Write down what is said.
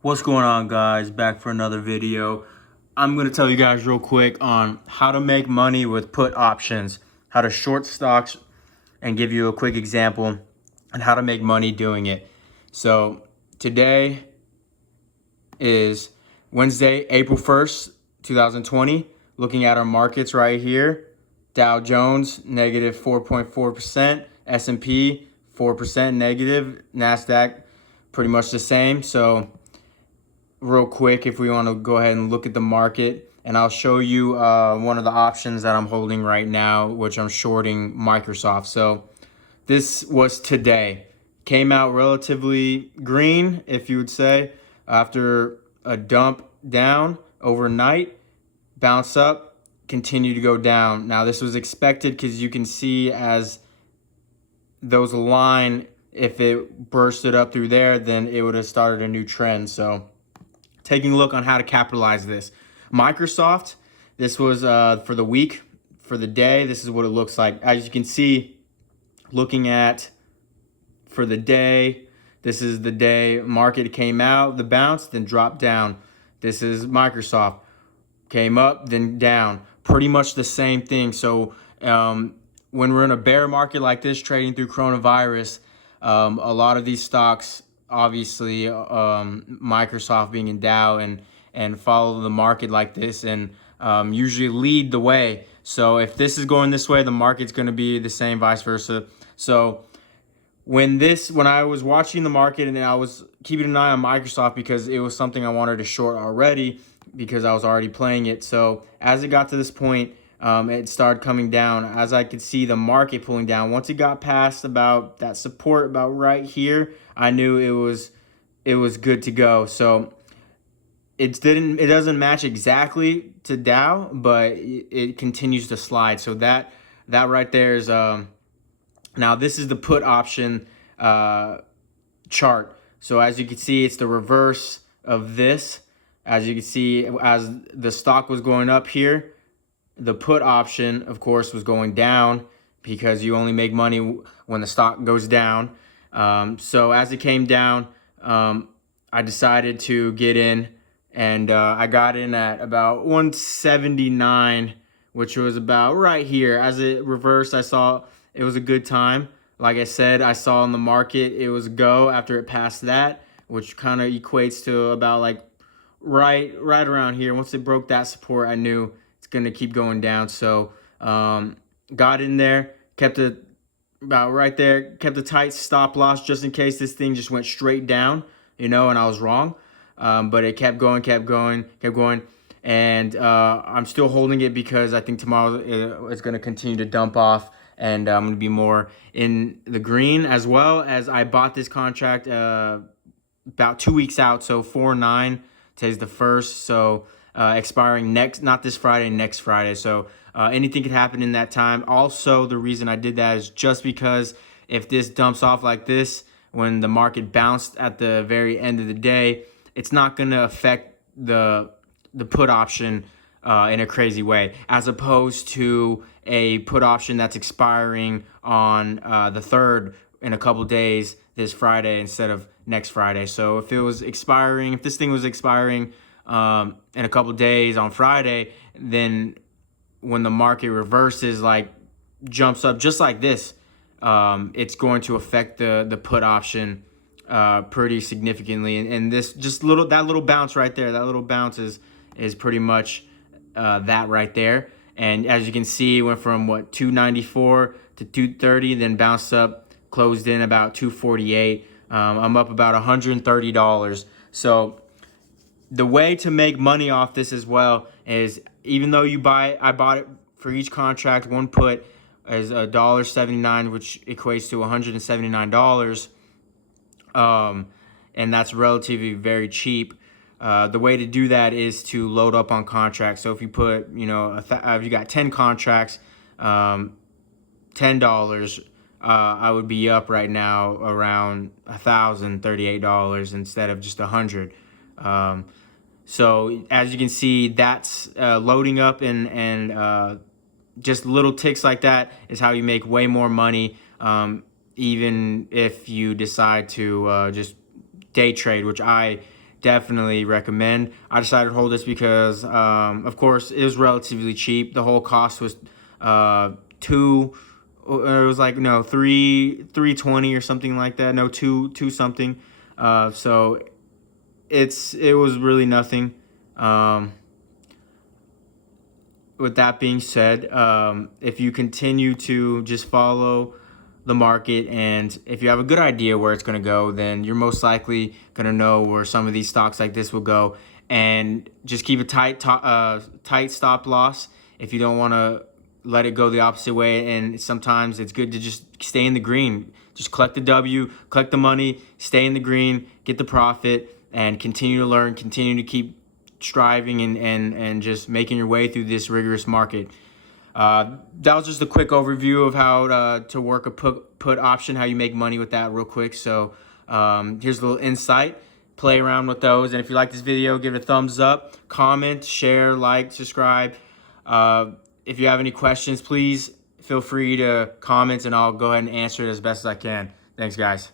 What's going on, guys? Back for another video. I'm going to tell you guys real quick on how to make money with put options, how to short stocks, and give you a quick example on how to make money doing it. So today is Wednesday, April 1st, 2020. Looking at our markets right here. Dow Jones, negative 4.4%. S&P, 4% negative. NASDAQ, pretty much the same. So real quick, if we want to go ahead and look at the market, and I'll show you one of the options that I'm holding right now, which I'm shorting Microsoft. So this was today. Came out relatively green, if you would say, after a dump down overnight, bounce up, continue to go down. Now this was expected because you can see as those align, if it bursted up through there, then it would have started a new trend. So taking a look on how to capitalize this. Microsoft, this was for the week, for the day, this is what it looks like. As you can see, looking at for the day, this is the day market came out, the bounce, then dropped down. This is Microsoft, came up, then down. Pretty much the same thing. So when we're in a bear market like this, trading through coronavirus, a lot of these stocks, obviously Microsoft being in Dow, and follow the market like this, and usually lead the way. So if this is going this way, the market's going to be the same, vice versa. So when I was watching the market, and I was keeping an eye on Microsoft because it was something I wanted to short already because I was already playing it. So as it got to this point, it started coming down. As I could see the market pulling down, once it got past about that support about right here, I knew it was good to go. So it doesn't match exactly to Dow, but it continues to slide. So that right there is now this is the put option chart. So as you can see, it's the reverse of this. As you can see, as the stock was going up here, the put option, of course, was going down because you only make money when the stock goes down. So as it came down, I decided to get in, and I got in at about 179, which was about right here. As it reversed, I saw it was a good time. Like I said, I saw in the market it was go after it passed that, which kind of equates to about like right around here. Once it broke that support, I knew it's gonna keep going down. So got in there, kept it about right there, kept a tight stop loss just in case this thing just went straight down, and I was wrong. But it kept going, and I'm still holding it because I think tomorrow it's going to continue to dump off, and I'm going to be more in the green, as well as I bought this contract about 2 weeks out, so 4/9. Today's the 1st, so expiring not this Friday, next Friday. So anything could happen in that time. Also, the reason I did that is just because if this dumps off like this, when the market bounced at the very end of the day, it's not going to affect the put option in a crazy way, as opposed to a put option that's expiring on the 3rd in a couple days, this Friday instead of next Friday. So if this thing was expiring in a couple days on Friday, then when the market reverses, like jumps up just like this, it's going to affect the put option pretty significantly. And this that little bounce right there, that little bounce is pretty much that right there. And as you can see, it went from 294 to 230, then bounced up, closed in about 248. I'm up about $130. So the way to make money off this as well is, even though I bought it for each contract, one put is $1.79, which equates to $179. And that's relatively very cheap. The way to do that is to load up on contracts. So if you put, if you got 10 contracts, $10, I would be up right now around $1,038 instead of just $100. So as you can see, that's loading up, and just little ticks like that is how you make way more money, even if you decide to just day trade, which I definitely recommend. I decided to hold this because, of course, it was relatively cheap. The whole cost was it was like, no, 320 or something like that. No, two something. So it was really nothing. With that being said, if you continue to just follow the market, and if you have a good idea where it's going to go, then you're most likely going to know where some of these stocks like this will go, and just keep a tight stop loss if you don't want to let it go the opposite way. And sometimes it's good to just stay in the green, just collect the W, collect the money, stay in the green, get the profit, and continue to learn, continue to keep striving and just making your way through this rigorous market. That was just a quick overview of how to work a put option, how you make money with that real quick. So here's a little insight. Play around with those. And if you like this video, give it a thumbs up, comment, share, like, subscribe. If you have any questions, please feel free to comment, and I'll go ahead and answer it as best as I can. Thanks, guys.